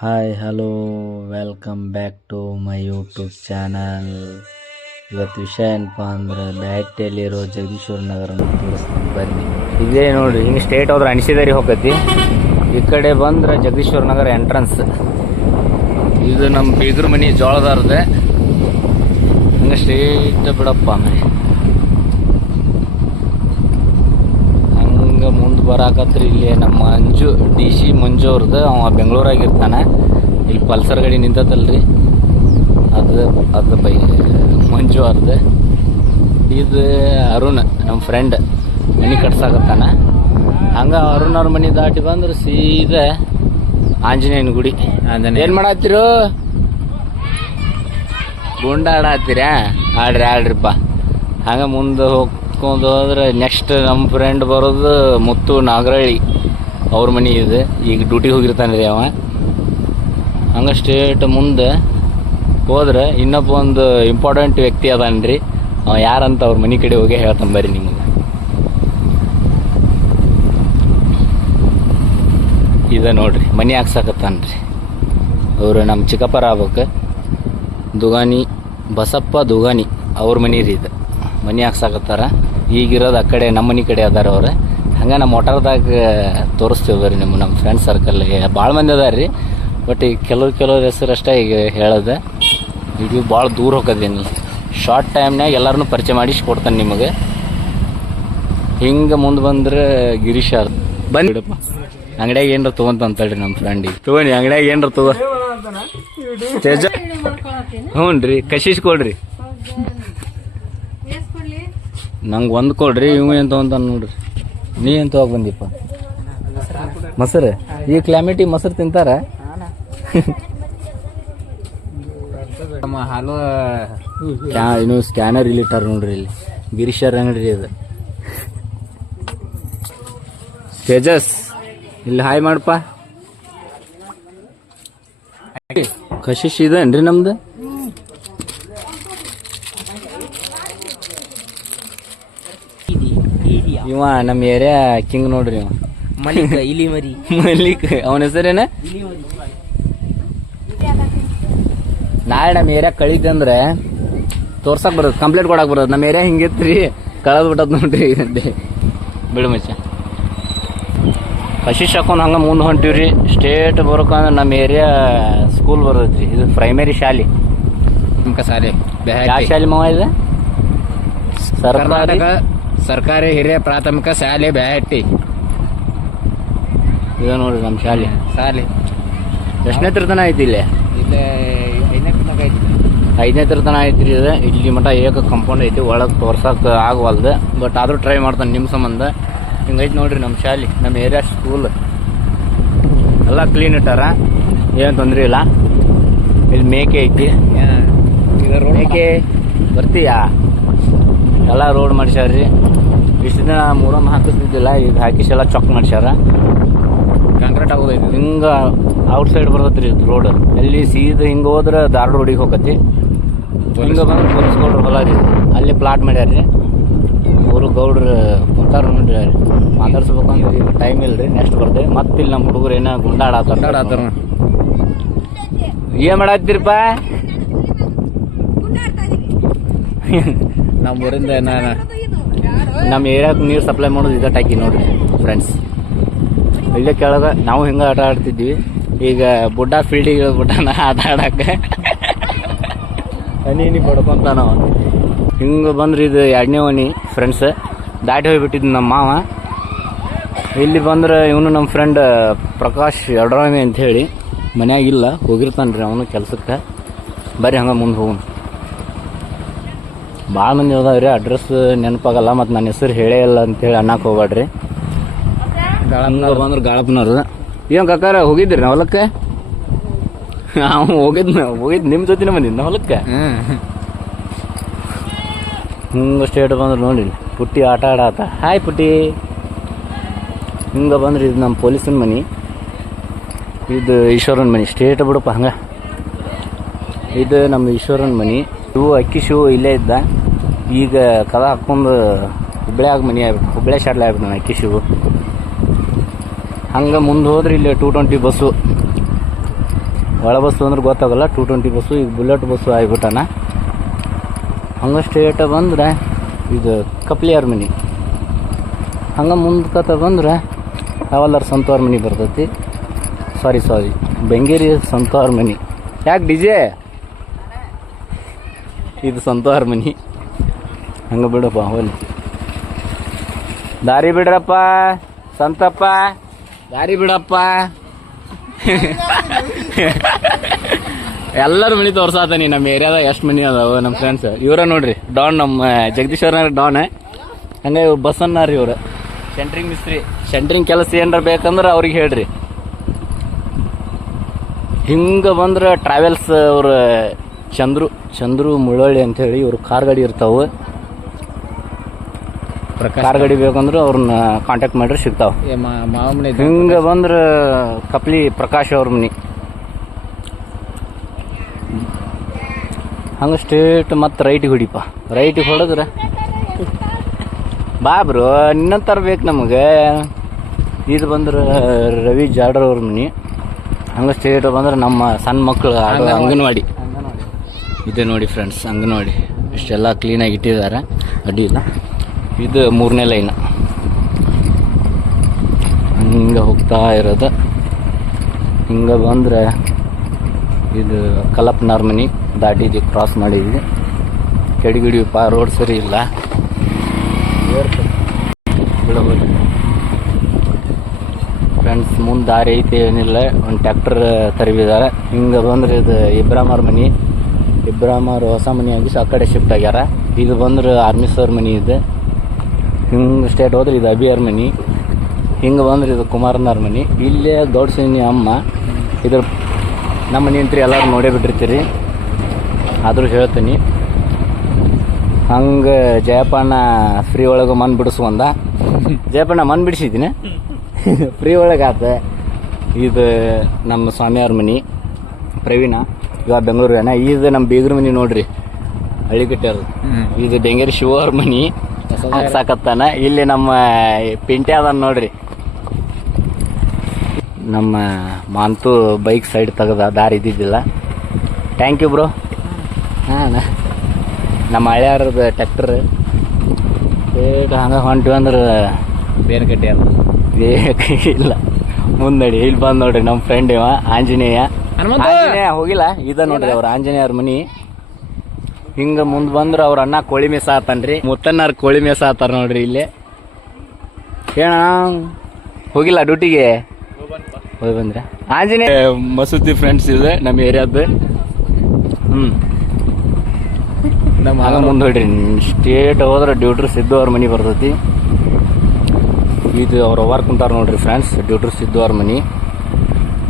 Hi hello welcome back to my YouTube channel. ಇವತ್ತು ವಿಷಯ ಏನಪ್ಪ ಅಂದ್ರೆ ಬ್ಯಾಟಿಯಲ್ಲಿರೋ ಜಗದೀಶ್ವರ ನಗರ ತೋರಿಸ್ತೀನಿ ಬನ್ನಿ. ಇದೇ ನೋಡ್ರಿ, ಹಿಂಗೆ ಸ್ಟೇಟ್ ಹೋದ್ರೆ ಅಣಿಸಿದಾರಿ ಹೋಗತಿ, ಈ ಕಡೆ ಬಂದ್ರೆ ಜಗದೀಶ್ವರ ನಗರ ಎಂಟ್ರೆನ್ಸ್. ಇದು ನಮ್ಮ ಬೀಗ್ರ ಮನೆ ಜೋಳದಾರದೆ. ಹಿಂಗೆ ಸ್ಟೇಟ್ ಬಿಡಪ್ಪ ಮನೆ ಹಂಗೆ ಮುಂದೆ ಬರಾಕತ್ರಿ. ಇಲ್ಲಿ ನಮ್ಮ ಮಂಜು DC ಮಂಜು ಅವ್ರದ್ದು, ಅವ ಬೆಂಗಳೂರಾಗಿರ್ತಾನೆ. ಇಲ್ಲಿ ಪಲ್ಸರ್ ಗಾಡಿ ನಿಂತದಲ್ರಿ, ಅದು ಬೈ ಮಂಜು ಅವ್ರದ್ದು. ಇದು ಅರುಣ್ ನಮ್ಮ ಫ್ರೆಂಡ್ ಮನೆ ಕಟ್ಸಾಕತ್ತಾನ. ಹಂಗೆ ಅರುಣ್ ಅವ್ರ ಮನೆ ದಾಟಿ ಬಂದ್ರೆ ಸೀದಾ ಆಂಜನೇಯನ ಗುಡಿ. ಏನು ಮಾಡತ್ತೀರು? ಗುಂಡ ಆಡತ್ತೀರಾ? ಆಡ್ರಿಪ್ಪ. ಹಂಗೆ ಮುಂದೆ ಹೋಗ್ಕೊಂಡು ಹೋದ್ರೆ ನೆಕ್ಸ್ಟ್ ನಮ್ಮ ಫ್ರೆಂಡ್ ಬರೋದು ಮುತ್ತು ನಾಗರಳ್ಳಿ, ಅವ್ರ ಮನೆ ಇದೆ. ಈಗ ಡ್ಯೂಟಿಗೆ ಹೋಗಿರ್ತಾನೆ ರೀ ಅವ. ಹಂಗೆ ಸ್ಟೇಟ್ ಮುಂದೆ ಹೋದ್ರೆ ಇನ್ನೊಬ್ಬ ಒಂದು ಇಂಪಾರ್ಟೆಂಟ್ ವ್ಯಕ್ತಿ ಅದಾನ್ರಿ. ಅವ ಯಾರಂತ ಅವ್ರ ಮನೆ ಕಡೆ ಹೋಗಿ ಹೇಳ್ತಾನೆ ಬರ್ರಿ ನಿಮಗೆ. ಇದು ನೋಡ್ರಿ, ಮನೆ ಹಾಕ್ಸಾಕತ್ತಾನ್ರಿ. ಅವರು ನಮ್ಮ ಚಿಕ್ಕಪ್ಪರ ಆಗ್ಬೇಕು, ದುಗಾನಿ ಬಸಪ್ಪ ದುಗಾನಿ ಅವ್ರ ಮನೆ ರೀ. ಇದು ಮನೆ ಹಾಕ್ಸಾಕತ್ತಾರ. ಈಗಿರೋದು ಆ ಕಡೆ ನಮ್ಮ ಮನೆ ಕಡೆ ಅದಾರ ಅವ್ರು. ಹಂಗೆ ನಮ್ಮ ಒಟಾರದಾಗ ತೋರಿಸ್ತೀವಿ ಬರ್ರಿ. ನಮ್ಮ ಫ್ರೆಂಡ್ ಸರ್ಕಲ್ ಭಾಳ ಮಂದಿ ಅದಾರ ರೀ. ಬಟ್ ಈಗ ಕೆಲವ್ರ ಹೆಸರು ಅಷ್ಟೇ ಈಗ ಹೇಳೋದು. ಇದು ಭಾಳ ದೂರ ಹೋಗೋದೇನಿ. ಶಾರ್ಟ್ ಟೈಮ್ನಾಗ ಎಲ್ಲರನ್ನೂ ಪರಿಚಯ ಮಾಡಿಸಿ ಕೊಡ್ತಾನೆ ನಿಮಗೆ. ಹಿಂಗೆ ಮುಂದೆ ಬಂದ್ರೆ ಗಿರೀಶ್ ಅವ್ರ ಬಂದಿಡಪ್ಪ. ಅಂಗಡಿಯಾಗ ಏನಾರ ತೊಗೊಂತ ಅಂತೇಳ್ರಿ ನಮ್ಮ ಫ್ರೆಂಡಿಗೆ. ತೊಗೊಂಡು ಅಂಗಡಿಯಾಗ ಏನಾರ ತಗೋ. ಹ್ಞೂ ರೀ, ಕಶಿಶ್ ಕೊಡ್ರಿ. ನಂಗೆ ಒಂದು ಕೊಡ್ರಿ. ಇವು ಏನು ತೊಗೊಂತಾನ ನೋಡ್ರಿ. ನೀ ಏನು ತಗೋಕ್ ಬಂದಿಪ್ಪ? ಮೊಸರು? ಈ ಕ್ಲೈಮೇಟಿಗೆ ಮೊಸರು ತಿಂತಾರ? ಹಾಲು ಇನ್ನು ಸ್ಕ್ಯಾನರ್ ಇಲ್ಲಿ ಇಟ್ಟಾರ ನೋಡ್ರಿ. ಇಲ್ಲಿ ಗಿರೀಶರ್ ಅಂಗಡಿ ಅದು. ತೇಜಸ್ ಇಲ್ಲಿ ಹಾಯ್ ಮಾಡಪ್ಪ. ಕಶಿಶ್ ಇದೇನ್ರಿ ನಮ್ದು? ಇವ ನಮ್ಮ ಏರಿಯಾ ಕಿಂಗ್ ನೋಡ್ರಿ. ಇವ ಮಲಿಕ್ ಇಲಿ ಮರಿ ಮಲಿಕ್. ಅವನ ಹೆಸರೇನ? ನಾಳೆ ನಮ್ಮ ಏರಿಯಾ ಕಳಿದ್ದೆ ಅಂದ್ರೆ ತೋರ್ಸಕ್ ಬರೋದು, ಕಂಪ್ಲೇಂಟ್ ಕೊಡಕ್ ಬರೋದು. ನಮ್ಮ ಏರಿಯಾ ಹಿಂಗಿತ್ರಿ, ಕಳೆದ್ ಬಿಟ್ಟದ್ ನೋಡ್ರಿ. ಬಿಡು ಮಚ್ಚ. ಕಶಿಶ್ ಹಾಕೊಂಡು ಹಂಗೆ ಮುಂದೆ ಹೊಂಟಿವ್ರಿ. ಸ್ಟೇಟ್ ಬರ್ಬೇಕಂದ್ರೆ ನಮ್ಮ ಏರಿಯಾ ಸ್ಕೂಲ್ ಬರ್ತೈತ್ರಿ. ಇದು ಪ್ರೈಮರಿ ಶಾಲೆ. ಶಾಲೆ ಯಾವ ಶಾಲೆ ಮಾವ? ಇದೆ ಸರ್ಕಾರಿ ಹಿರಿಯ ಪ್ರಾಥಮಿಕ ಶಾಲೆ ಬ್ಯಾಹಟ್ಟಿ. ಇದು ನೋಡ್ರಿ ನಮ್ಮ ಶಾಲೆ. ಎಷ್ಟನೇ ತನ ಐತಿ? ಇಲ್ಲಿ 5ನೇ ತನ ಐತ್ರಿ. ಇದು ಇಲ್ಲಿ ಮಟ್ಟ ಏಕ ಕಂಪೌಂಡ್ ಐತಿ. ಒಳಗೆ ತೋರ್ಸಕ್ಕೆ ಆಗವಲ್ದು, ಬಟ್ ಆದರೂ ಟ್ರೈ ಮಾಡ್ತಾನೆ ನಿಮ್ಮ ಸಂಬಂಧ. ಹಿಂಗೈತಿ ನೋಡ್ರಿ ನಮ್ಮ ಶಾಲೆ, ನಮ್ಮ ಏರಿಯಾ ಸ್ಕೂಲ್. ಎಲ್ಲ ಕ್ಲೀನ್ ಇಟ್ಟಾರ, ಏನು ತೊಂದರೆ ಇಲ್ಲ. ಇಲ್ಲಿ ಮೇಕೆ ಐತಿ. ಮೇಕೆ ಬರ್ತೀಯಾ? ಎಲ್ಲ ರೋಡ್ ಮಾಡ್ಸ್ಯಾರ್ರಿ. ಇಷ್ಟು ದಿನ ಮೂರನ್ನು ಹಾಕಿಸ್ತಿದ್ದಿಲ್ಲ, ಈಗ ಹಾಕಿಸೆಲ್ಲ ಚೊಕ್ ಮಾಡ್ಸ್ಯಾರ. ಕಾಂಕ್ರೀಟ್ ಆಗೋದೈತಿ. ಹಿಂಗೆ ಔಟ್ಸೈಡ್ ಬರ್ತೈತ್ರಿ ಇದು ರೋಡ್. ಎಲ್ಲಿ ಸೀದಾ ಹಿಂಗೆ ಹೋದ್ರೆ ಧಾರವಾಡ ರೋಡಿಗೆ ಹೋಗತಿ. ಹಿಂಗೆ ಬಂದ್ರೆ ಪೊಲೀಸ್ ಗೌಡ್ರು ಹೊಲ ರೀ. ಅಲ್ಲಿ ಪ್ಲಾಟ್ ಮಾಡ್ಯಾರ್ರಿ. ಅವರು ಗೌಡ್ರು ಕುಂತಾರ ನೋಡ್ರಿ. ಮಾತಾಡ್ಸ್ಬೇಕಂದ್ರೆ ಈಗ ಟೈಮ್ ಇಲ್ರಿ, ನೆಕ್ಸ್ಟ್ ಬರ್ತೇವೆ. ಮತ್ತೆ ಇಲ್ಲಿ ನಮ್ಮ ಹುಡುಗರು ಏನೋ ಗುಂಡಾಡತ್ತಾರ. ಏನು ಮಾಡತ್ತೀರಪ್ಪ? ನಮ್ಮ ಊರಿಂದ ನಮ್ಮ ಏರಿಯಾಕ್ಕೆ ನೀರು ಸಪ್ಲೈ ಮಾಡೋದು ಇದ ಟಾಕಿ ನೋಡ್ರಿ ಫ್ರೆಂಡ್ಸ್. ಇಲ್ಲೇ ಕೆಳಗೆ ನಾವು ಹಿಂಗೆ ಆಟ ಆಡ್ತಿದ್ವಿ. ಈಗ ಬುಡ್ಡ ಫೀಲ್ಡಿಗೆ ಇಳ್ಬಿಟ್ಟಾನ ಆಟ ಆಡಕ್ಕೆ. ಹನಿ ಬಡ್ಕೊಂತ ನಾವು ಹಿಂಗೆ ಬಂದ್ರಿ. ಇದು 2ನೇ ಓಣಿ ಫ್ರೆಂಡ್ಸ್. ದಾಟಿ ಹೋಗ್ಬಿಟ್ಟಿದ್ದು ನಮ್ಮ ಮಾವ. ಇಲ್ಲಿ ಬಂದ್ರೆ ಇವನು ನಮ್ಮ ಫ್ರೆಂಡ್ ಪ್ರಕಾಶ್ ಯಡ್ರಾಮಿ ಅಂಥೇಳಿ ಮನ್ಯಾಗಿಲ್ಲ, ಹೋಗಿರ್ತಾನೆ ರೀ ಅವನು ಕೆಲ್ಸಕ್ಕೆ. ಬರ್ರಿ ಹಂಗೆ ಮುಂದೆ ಹೋಗೋಣ. ಭಾಳ ಮಂದಿ ಹೋದಾವ್ರಿ, ಅಡ್ರೆಸ್ ನೆನಪಾಗಲ್ಲ. ಮತ್ತು ನನ್ನ ಹೆಸರು ಹೇಳೇ ಇಲ್ಲ ಅಂತೇಳಿ ಅನ್ನಕ್ಕೆ ಹೋಗ್ಬೇಡ್ರಿ. ಗಾಳಪ್ಪನವ್ರು ಬಂದ್ರೆ ಗಾಳಪ್ಪನವ್ರು. ಏನು ಕಾಕಾರ ಹೋಗಿದ್ರಿ ನಾ ಹೊಲಕ್ಕೆ? ಹೋಗಿದ್ದು ನಿಮ್ಮ ಜೊತೆನೇ ಬಂದಿದ್ದು ಹೊಲಕ್ಕೆ. ಹಿಂಗೆ ಸ್ಟೇಟ್ ಬಂದ್ರೆ ನೋಡಿ, ಪುಟ್ಟಿ ಆಟ ಆಡಾತ. ಹಾಯ್ ಪುಟ್ಟಿ. ಹಿಂಗೆ ಬಂದ್ರೆ ಇದು ನಮ್ಮ ಪೊಲೀಸನ ಮನೆ, ಇದು ಈಶ್ವರನ ಮನೆ. ಸ್ಟೇಟ್ ಬಿಡಪ್ಪ ಹಂಗೆ. ಇದು ನಮ್ಮ ಈಶ್ವರನ ಮನೆ. ಅಕ್ಕಿ ಶೂ ಇಲ್ಲೇ ಇದ್ದ. ಈಗ ಕದ ಹಾಕ್ಕೊಂಡು ಹುಬ್ಳ್ಯಾಗ ಮನೆ ಆಗ್ಬಿಟ್ಟು, ಹುಬ್ಳ್ಯಾ ಶಾಟ್ಲೆ ಆಗ್ಬಿಟ್ಟು ನಾನು ಅಕ್ಕಿ ಶೂ. ಹಂಗೆ ಮುಂದೆ ಹೋದ್ರೆ ಇಲ್ಲಿ 220 ಬಸ್ಸು ಒಳ ಬಸ್ಸು ಅಂದ್ರೆ ಗೊತ್ತಾಗಲ್ಲ. 220 ಬಸ್ಸು, ಈಗ ಬುಲೆಟ್ ಬಸ್ಸು ಆಗಿಬಿಟ್ಟಾನ. ಹಂಗೆ ಸ್ಟ್ರೇಟ ಬಂದ್ರೆ ಇದು ಕಪ್ಲಿಯಾರ್ ಮನೆ. ಹಂಗೆ ಮುಂದ್ಕತ ಬಂದ್ರೆ ಯಾವಲ್ಲಾರ ಸಂತವಾರ ಮನೆ ಬರ್ತೈತಿ. ಸಾರಿ ಬೆಂಗೇರಿ ಸಂತವಾರ ಮನೆ. ಯಾಕೆ ಡಿಜೆ ಇದು ಸಂತವಾರ ಮನೆ. ಹಂಗೆ ಬಿಡಪ್ಪ ಹೋಲಿ. ದಾರಿ ಬಿಡ್ರಪ್ಪ ಸಂತಪ್ಪ, ದಾರಿ ಬಿಡಪ್ಪ. ಎಲ್ಲರ ಮನೆ ತೋರ್ಸಾತಾನಿ. ನಮ್ಮ ಏರಿಯಾದಾಗ ಎಷ್ಟು ಮನೆ ಅದಾವ ನಮ್ಮ ಫ್ರೆಂಡ್ಸ್. ಇವರ ನೋಡ್ರಿ ಡಾನ್, ನಮ್ಮ ಜಗದೀಶ್ವರ ಡಾನ್. ಹಂಗೆ ಬಸ್ ಅನ್ನಾರಿ ಇವ್ರು ಸೆಂಟ್ರಿಂಗ್ ಮಿಸ್ತ್ರಿ. ಸೆಂಟ್ರಿಂಗ್ ಕೆಲಸ ಏನಾರ ಬೇಕಂದ್ರೆ ಅವ್ರಿಗೆ ಹೇಳ್ರಿ. ಹಿಂಗೆ ಬಂದ್ರೆ ಟ್ರಾವೆಲ್ಸ್ ಅವ್ರ ಚಂದ್ರು ಮುಳ್ಳೊಳ್ಳಿ ಅಂಥೇಳಿ ಇವ್ರು ಕಾರ್ ಗಾಡಿ ಇರ್ತಾವೆ. ಕಾರ್ ಗಾಡಿ ಬೇಕಂದ್ರೆ ಅವ್ರನ್ನ ಕಾಂಟ್ಯಾಕ್ಟ್ ಮಾಡ್ರೆ ಸಿಗ್ತಾವೆ. ಹಿಂಗೆ ಬಂದ್ರೆ ಕಪ್ಲಿ ಪ್ರಕಾಶ್ ಅವ್ರ ಮನೆ. ಹಂಗೆ ಸ್ಟ್ರೇಟ್ ಮತ್ತು ರೈಟಿಗೆ ಹೊಡಿಪ. ರೈಟಿಗೆ ಹೊಡೆದ್ರೆ ಬಾ ಬ್ರೋ, ಇನ್ನೊಂಥರ ಬೇಕು ನಮಗೆ. ಇದು ಬಂದ್ರೆ ರವಿ ಜಾಡ್ರ್ ಅವ್ರ ಮನೆ. ಹಂಗೆ ಸ್ಟ್ರೇಟ್ ಬಂದ್ರೆ ನಮ್ಮ ಸಣ್ಣ ಮಕ್ಕಳು ಅಂಗನವಾಡಿ ಇದೆ ನೋಡಿ ಫ್ರೆಂಡ್ಸ್. ಅಂಗನವಾಡಿ ಇಷ್ಟೆಲ್ಲ ಕ್ಲೀನಾಗಿ ಇಟ್ಟಿದ್ದಾರೆ, ಅಡ್ಡಿ ಇಲ್ಲ. ಇದು 3ನೇ ಲೈನ್. ಹಿಂಗೆ ಹೋಗ್ತಾ ಇರೋದು. ಹಿಂಗೆ ಬಂದರೆ ಇದು ಕಲಪ್ನಾರ್ ಮನೆ ದಾಟಿದ್ವಿ, ಕ್ರಾಸ್ ಮಾಡಿದ್ವಿ. ಕೆಡಿಗಿಡಿಯಪ್ಪ, ರೋಡ್ ಸರಿ ಇಲ್ಲ. ಬಿಡಬಹುದು ಫ್ರೆಂಡ್ಸ್. ಮುಂದೆ ದಾರಿ ಐತೆ ಏನಿಲ್ಲ. ಒಂದು ಟ್ಯಾಕ್ಟರ್ ತರಬಿದ್ದಾರೆ. ಹಿಂಗೆ ಬಂದ್ರೆ ಇದು ಇಬ್ರಾಮರ್ ಮನೆ. ಇಬ್ರಾಮರ್ ಹೊಸ ಮನೆಯಾಗಿ ಆ ಕಡೆ ಶಿಫ್ಟ್ ಆಗ್ಯಾರ. ಇದು ಬಂದ್ರೆ ಆರ್ಮಿ ಸರ್ ಮನೆ ಇದೆ. ಹಿಂಗೆ ಸ್ಟೇಟ್ ಹೋದ್ರೆ ಇದು ಅಬಿಯರ್ ಮನೆ. ಹಿಂಗೆ ಬಂದ್ರೆ ಇದು ಕುಮಾರನಾರ್ ಮನೆ. ಇಲ್ಲೇ ದೊಡ್ಡ ಸೈನಿ ಅಮ್ಮ. ಇದ್ರ ನಮ್ಮ ಮನೆ ಅಂತ್ರಿ ಎಲ್ಲರೂ ನೋಡೇ ಬಿಟ್ಟಿರ್ತೀರಿ, ಆದರೂ ಹೇಳ್ತೀನಿ. ಹಂಗೆ ಜಯಪಣ್ಣ ಫ್ರೀ ಒಳಗೆ ಮಣ್ಣು ಬಿಡಿಸ್ಕೊಂಡ. ಜಯಪಣ್ಣ ಮಣ್ಣು ಬಿಡಿಸಿದ್ದೀನಿ ಫ್ರೀ ಒಳಗೆ ಆತ. ಇದು ನಮ್ಮ ಸ್ವಾಮಿಯವ್ರ ಮನೆ ಪ್ರವೀಣ, ಇವಾಗ ಬೆಂಗಳೂರಿನ. ಇದು ನಮ್ಮ ಬೀಗ್ರ ಮನೆ ನೋಡ್ರಿ, ಹಳ್ಳಿಕಟ್ಟೆಯವ್ರು. ಇದು ಬೆಂಗೇರಿ ಶಿವ ಅವ್ರ ಮನೆ ಸಾಕತ್ತಾನ. ಇಲ್ಲಿ ನಮ್ಮ ಪಿಂಟೆ ಅದ ನೋಡ್ರಿ. ನಮ್ಮ ಮಾಂತು ಬೈಕ್ ಸೈಡ್ ತೆಗೆದ, ದಾರಿ ಇದ್ದಿದ್ದಿಲ್ಲ. Thank you bro. ಹಾಂ, ನಮ್ಮ ಹಳೆಯವ್ರದ್ದು ಟ್ಯಾಕ್ಟರ್ ಹಂಗೆ ಹೊಂಟಿವಿ ಅಂದ್ರೆ ಬೇರೆ ಕಟ್ಟಿ ಅದ ಇಲ್ಲ ಮುಂದಡಿ. ಇಲ್ಲಿ ಬಂದು ನೋಡ್ರಿ ನಮ್ಮ ಫ್ರೆಂಡ್ ಇವ ಆಂಜನೇಯ ಹೋಗಿಲ್ಲ. ಇದ ನೋಡ್ರಿ ಅವ್ರ ಆಂಜನೇಯವ್ರ ಮನಿ. ಹಿಂಗ ಮುಂದ್ ಬಂದ್ರ ಅವ್ರ ಅಣ್ಣ ಕೋಳಿ ಮೇಸ ಆತನ್ರಿ. ಮುತ್ತಣ್ಣವ್ರ ಕೋಳಿ ಮೇಸ ಆತಾರ ನೋಡ್ರಿ. ಇಲ್ಲಿ ಏನ ಹೋಗಿಲ್ಲ ಡ್ಯೂಟಿಗೆ, ಹೋಗಿ ಬಂದ್ರೆ ಆಂಜನೇಯ ಮಸೂತಿ ಫ್ರೆಂಡ್ಸ್ ಇದೆ ನಮ್ಮ ಏರಿಯಾದ. ನಮ್ಮ ಆಗ ಮುಂದೆ ಹೊಡ್ರಿ ಸ್ಟೇಟ್ ಹೋದ್ರೆ ಡ್ಯೂಟ್ರ್ ಸಿದ್ದು ಅವ್ರ ಮನೆ ಬರ್ತೈತಿ. ಇದು ಅವ್ರ ವರ್ಕ್ ಕುಂತಾರ ನೋಡ್ರಿ ಫ್ರೆಂಡ್ಸ್, ಡ್ಯೂಟ್ರ್ ಸಿದ್ದು ಅವ್ರ ಮನೆ.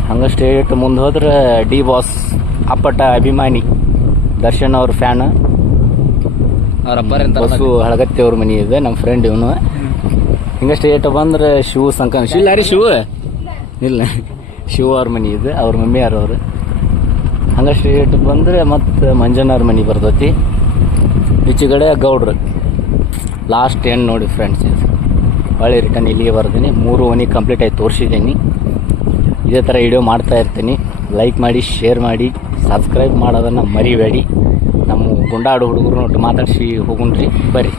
ಹಂಗೆ ಸ್ಟೇಟ್ ಮುಂದೆ ಹೋದ್ರೆ ಡಿ ಬಾಸ್ ಅಪ್ಪಟ ಅಭಿಮಾನಿ ದರ್ಶನ್ ಅವ್ರ ಫ್ಯಾನ್. ಬಸ್ಸು ಹಳಗತ್ತಿ ಅವ್ರ ಮನೆ ಇದೆ, ನಮ್ಮ ಫ್ರೆಂಡ್ ಇವನು. ಹಿಂಗೆ ಸ್ಟೇಟ್ ಬಂದ್ರೆ ಶಿವ ಸಂಕ ಶಿವ ಇಲ್ಲ ಶಿವ ಅವ್ರ ಮನೆ ಇದೆ, ಅವ್ರ ಮಮ್ಮಿ ಯಾರವ್ರು. ಹಂಗೆ ಸ್ಟ್ರೇಟ್ ಬಂದರೆ ಮತ್ತು ಮಂಜಣ್ಣವ್ರ ಮನೆ ಬರ್ತೈತಿ. ಈಚೆಗಡೆ ಗೌಡ್ರು. ಲಾಸ್ಟ್ ಏನು ನೋಡಿ ಫ್ರೆಂಡ್ಸ್, ಹೊಳ್ಳಿ ರಿಟರ್ನ್ ಇಲ್ಲಿಗೆ ಬರ್ತೀನಿ. 3 ಮನೆ ಕಂಪ್ಲೀಟ್ ಆಗಿ ತೋರಿಸಿದ್ದೀನಿ. ಇದೇ ಥರ ವಿಡಿಯೋ ಮಾಡ್ತಾ ಇರ್ತೀನಿ. ಲೈಕ್ ಮಾಡಿ, ಶೇರ್ ಮಾಡಿ, ಸಬ್ಸ್ಕ್ರೈಬ್ ಮಾಡೋದನ್ನು ಮರಿಬೇಡಿ. ನಮ್ಮ ಗುಂಡಾಡು ಹುಡುಗರು ಮಾತಾಡಿಸಿ ಹೋಗುಣ್ರಿ ಬರ್ರಿ.